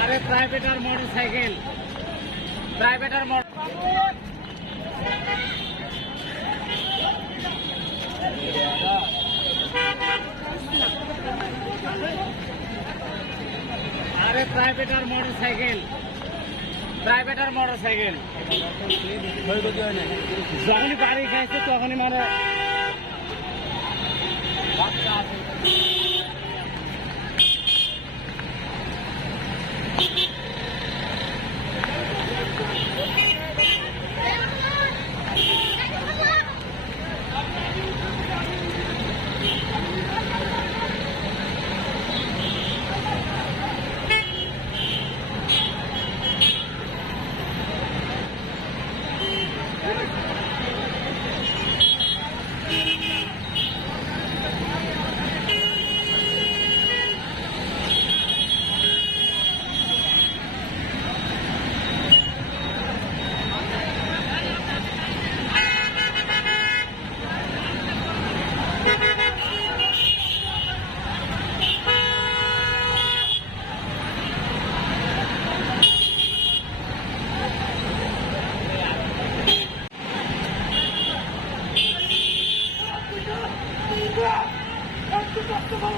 আরে প্রাইভেট আর motorcycle private আর মোটর আরে প্রাইভেট আর মোটর সাইকেল প্রাইভেট আর মোটর সাইকেল যখনই বাড়ি খাইছে তখনই মানে বাচ্চা আছে